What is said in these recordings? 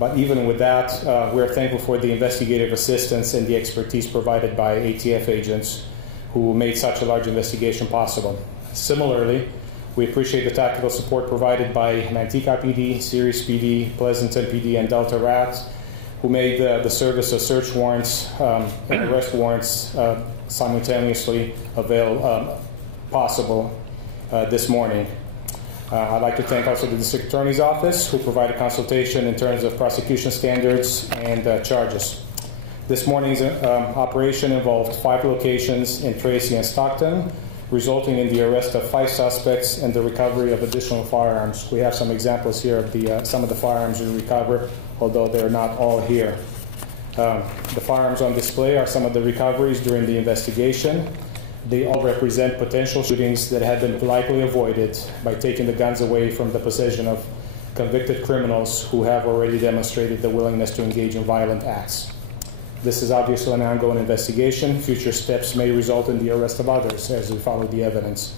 But even with that, we're thankful for the investigative assistance and the expertise provided by ATF agents who made such a large investigation possible. Similarly, we appreciate the tactical support provided by Manteca PD, Sirius PD, Pleasanton PD, and Delta RAT, who made the service of search warrants and arrest warrants simultaneously possible this morning. I'd like to thank also the District Attorney's Office, who provided consultation in terms of prosecution standards and charges. This morning's operation involved 5 locations in Tracy and Stockton, resulting in the arrest of 5 suspects and the recovery of additional firearms. We have some examples here of some of the firearms we recovered, although they're not all here. The firearms on display are some of the recoveries during the investigation. They all represent potential shootings that had been likely avoided by taking the guns away from the possession of convicted criminals who have already demonstrated the willingness to engage in violent acts. This is obviously an ongoing investigation. Future steps may result in the arrest of others as we follow the evidence.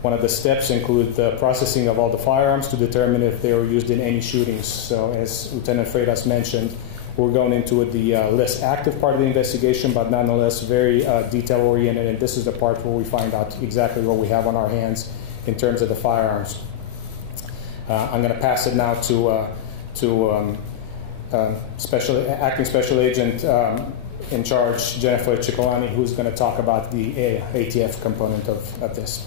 One of the steps include the processing of all the firearms to determine if they were used in any shootings. So as Lieutenant Freitas mentioned, we're going into the less active part of the investigation, but nonetheless very detail-oriented, and this is the part where we find out exactly what we have on our hands in terms of the firearms. I'm going to pass it now to Acting Special Agent in charge, Jennifer Cicolani, who's going to talk about the ATF component of this.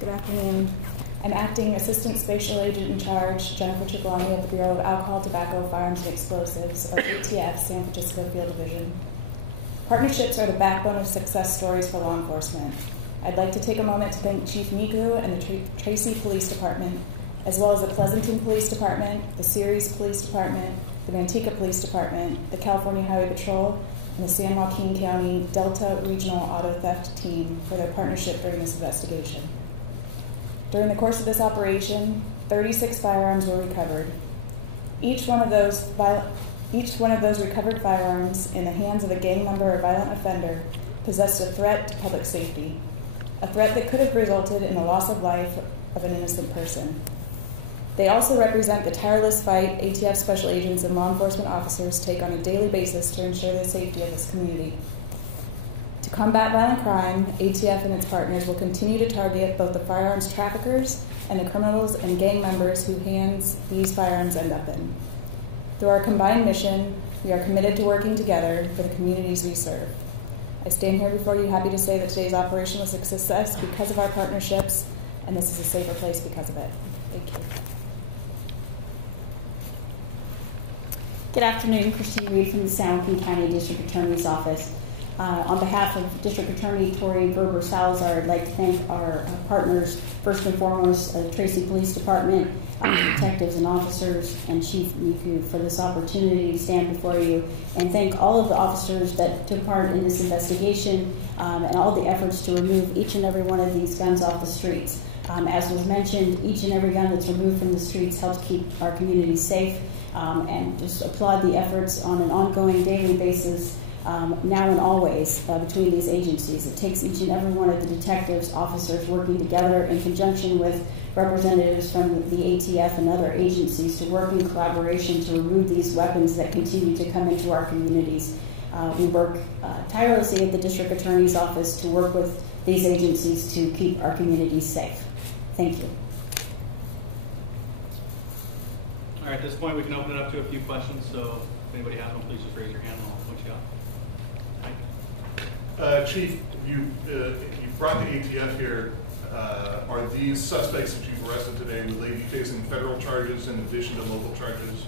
Good afternoon. I'm Acting Assistant Special Agent in charge, Jennifer Cicolani of the Bureau of Alcohol, Tobacco, Firearms, and Explosives, or ATF, San Francisco Field Division. Partnerships are the backbone of success stories for law enforcement. I'd like to take a moment to thank Chief Miku and the Tracy Police Department, as well as the Pleasanton Police Department, the Ceres Police Department, the Manteca Police Department, the California Highway Patrol, and the San Joaquin County Delta Regional Auto Theft Team for their partnership during this investigation. During the course of this operation, 36 firearms were recovered. Each one of those recovered firearms in the hands of a gang member or violent offender possessed a threat to public safety, a threat that could have resulted in the loss of life of an innocent person. They also represent the tireless fight ATF special agents and law enforcement officers take on a daily basis to ensure the safety of this community. To combat violent crime, ATF and its partners will continue to target both the firearms traffickers and the criminals and gang members whose hands these firearms end up in. Through our combined mission, we are committed to working together for the communities we serve. I stand here before you happy to say that today's operation was a success because of our partnerships, and this is a safer place because of it. Thank you. Good afternoon, Christine Reed from the San Joaquin County District Attorney's Office. On behalf of District Attorney Tori Gerber Salazar, I'd like to thank our partners, first and foremost, Tracy Police Department, detectives and officers, and Chief Miku for this opportunity to stand before you, and thank all of the officers that took part in this investigation and all the efforts to remove each and every one of these guns off the streets. As was mentioned, each and every gun that's removed from the streets helps keep our communities safe, and just applaud the efforts on an ongoing daily basis now and always between these agencies. It takes each and every one of the detectives, officers working together in conjunction with representatives from the ATF and other agencies to work in collaboration to remove these weapons that continue to come into our communities. We work tirelessly at the District Attorney's Office to work with these agencies to keep our communities safe. Thank you. All right, at this point we can open it up to a few questions, so if anybody has one, please just raise your hand and I'll point you out. Chief, you brought the ATF here. Are these suspects that you've arrested today, will they be facing federal charges in addition to local charges?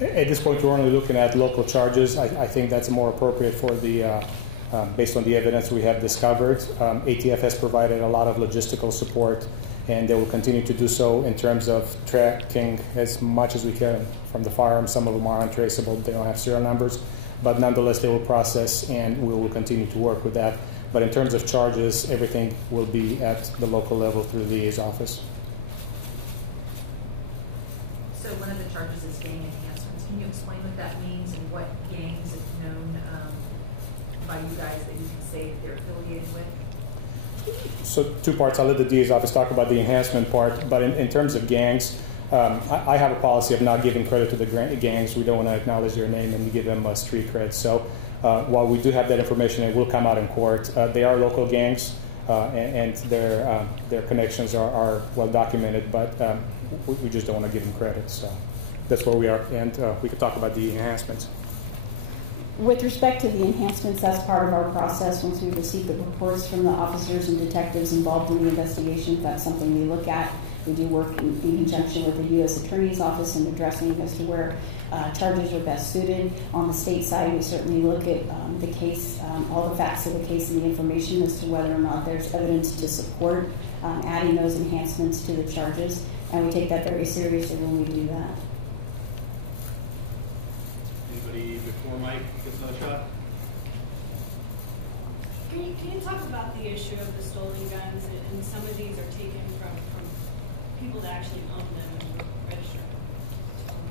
At this point, we're only looking at local charges. I think that's more appropriate for the, based on the evidence we have discovered. ATF has provided a lot of logistical support, and they will continue to do so in terms of tracking as much as we can from the firearms. Some of them are untraceable. They don't have serial numbers. But nonetheless, they will process, and we will continue to work with that. But in terms of charges, everything will be at the local level through the DA's office. So one of the charges is gang enhancements. Can you explain what that means and what gangs is known by you guys that you can say that they're affiliated with? So 2 parts. I'll let the DA's office talk about the enhancement part. But in terms of gangs, I have a policy of not giving credit to the gangs. We don't want to acknowledge their name and give them street cred. So while we do have that information, it will come out in court. They are local gangs, and their connections are well documented, but we just don't want to give them credit. So that's where we are, and we could talk about the enhancements. With respect to the enhancements, that's part of our process. Once we receive the reports from the officers and detectives involved in the investigation, that's something we look at. We do work in conjunction with the U.S. Attorney's Office in addressing as to where charges are best suited. On the state side, we certainly look at the case, all the facts of the case and the information as to whether or not there's evidence to support adding those enhancements to the charges, and we take that very seriously when we do that. Anybody before Mike gets another shot? Can you talk about the issue of the stolen guns, and some of these are taken from people that actually own them and register to own them?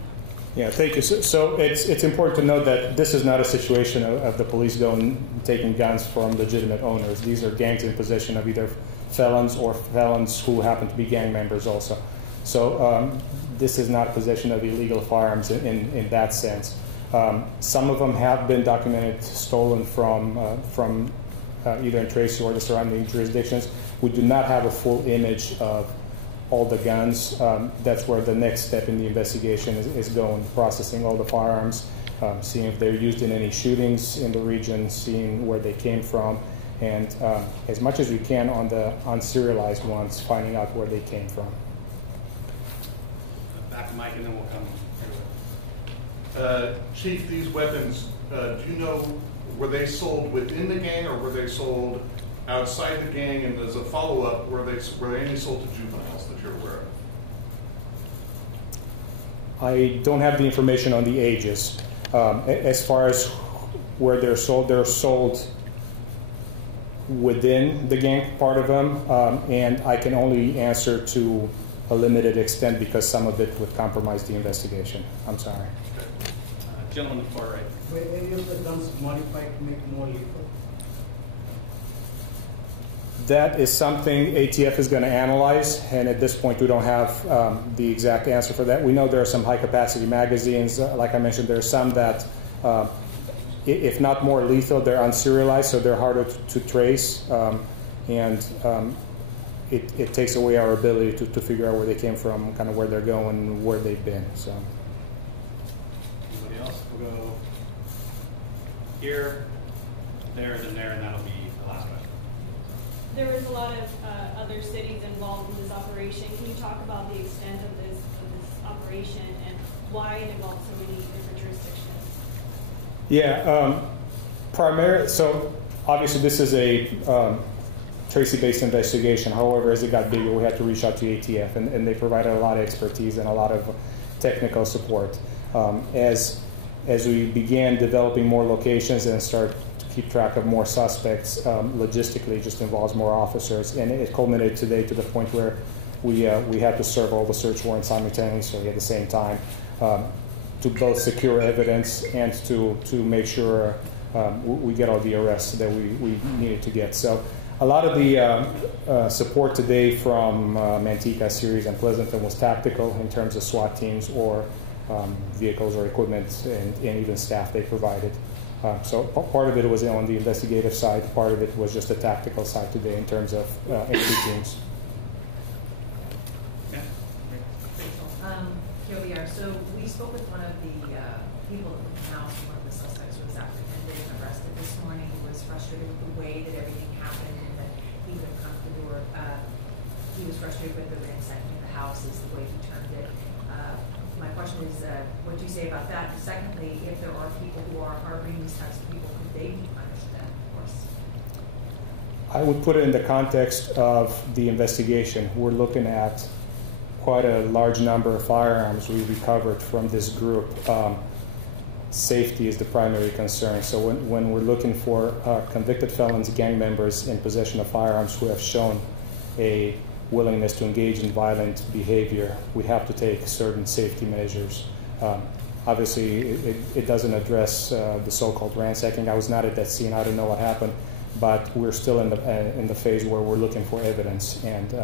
Yeah, thank you. So it's important to note that this is not a situation of the police taking guns from legitimate owners. These are gangs in possession of either felons or felons who happen to be gang members also. So this is not possession of illegal firearms in that sense. Some of them have been documented stolen from either in Tracy or the surrounding jurisdictions. We do not have a full image of all the guns. That's where the next step in the investigation is going, processing all the firearms, seeing if they're used in any shootings in the region, seeing where they came from, and as much as we can on the unserialized ones, finding out where they came from. Back to Mike, and then we'll come. Chief, these weapons, do you know, were they sold within the gang or were they sold outside the gang? And as a follow-up, were they only sold to juveniles that you're aware of? I don't have the information on the ages. As far as where they're sold within the gang part of them, and I can only answer to a limited extent because some of it would compromise the investigation. I'm sorry. Gentleman on the far right. Were any of the guns modified to make more lethal? That is something ATF is going to analyze, and at this point we don't have the exact answer for that. We know there are some high-capacity magazines. Like I mentioned, there are some that, if not more lethal, they're unserialized, so they're harder to trace, and it takes away our ability to figure out where they came from, kind of where they're going, where they've been. So. Anybody else? We'll go here, there, and there, and that'll be the last question. There was a lot of other cities involved in this operation. Can you talk about the extent of this operation and why it involved so many different jurisdictions? Yeah, so obviously this is a Tracy-based investigation. However, as it got bigger, we had to reach out to ATF, and they provided a lot of expertise and a lot of technical support. As we began developing more locations and start to keep track of more suspects, logistically it just involves more officers, and it culminated today to the point where we had to serve all the search warrants simultaneously at the same time to both secure evidence and to make sure we get all the arrests that we needed to get. So a lot of the support today from Manteca, Ceres, and Pleasanton was tactical in terms of SWAT teams or vehicles or equipment and even staff they provided. So part of it was on the investigative side, part of it was just the tactical side today in terms of entry teams. Here we are. So we spoke with one of the people at the house, one of the suspects who was apprehended and arrested this morning, who was frustrated with the way that everything happened and that he would have come to the door. He was frustrated with the ransacking of the house is the way he termed it. My question is, what do you say about that? And secondly, if there are people who are harboring these types of people, could they be punished then, of course? I would put it in the context of the investigation. We're looking at quite a large number of firearms we recovered from this group. Safety is the primary concern. So when we're looking for convicted felons, gang members in possession of firearms who have shown a willingness to engage in violent behavior, we have to take certain safety measures. Obviously, it doesn't address the so-called ransacking. I was not at that scene. I don't know what happened, but we're still in the phase where we're looking for evidence, and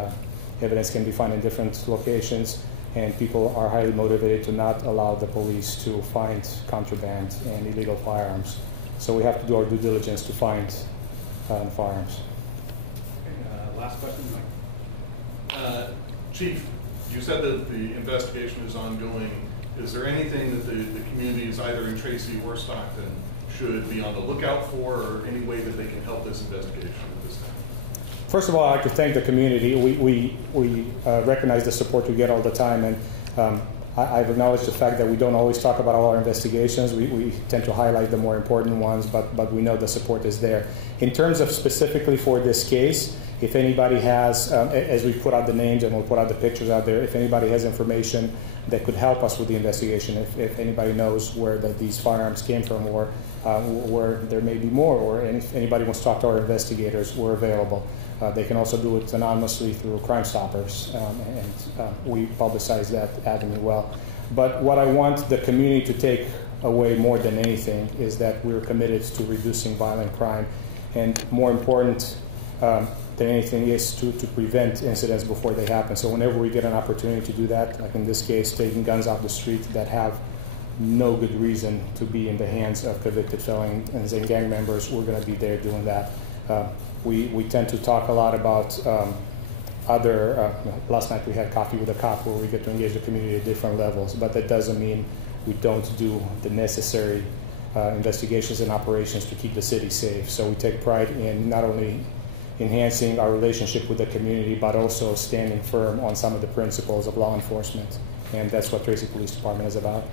evidence can be found in different locations. and people are highly motivated to not allow the police to find contraband and illegal firearms. So we have to do our due diligence to find firearms. Okay, last question, Mike. Chief, you said that the investigation is ongoing. Is there anything that the communities, either in Tracy or Stockton, should be on the lookout for, or any way that they can help this investigation at this time? First of all, I'd like to thank the community. We recognize the support we get all the time, and I've acknowledged the fact that we don't always talk about all our investigations. We tend to highlight the more important ones, but we know the support is there. In terms of specifically for this case, if anybody has, as we put out the names and we'll put out the pictures out there, if anybody has information that could help us with the investigation, if anybody knows where these firearms came from, or where there may be more, or if anybody wants to talk to our investigators, we're available. They can also do it anonymously through Crime Stoppers, and we publicize that avenue well. But what I want the community to take away more than anything is that we're committed to reducing violent crime, and more important than anything is to prevent incidents before they happen. So whenever we get an opportunity to do that, like in this case, taking guns off the street that have no good reason to be in the hands of convicted felons and gang members, we're going to be there doing that. We tend to talk a lot about last night we had Coffee with a Cop, where we get to engage the community at different levels, but that doesn't mean we don't do the necessary investigations and operations to keep the city safe. So we take pride in not only enhancing our relationship with the community, but also standing firm on some of the principles of law enforcement. And that's what Tracy Police Department is about.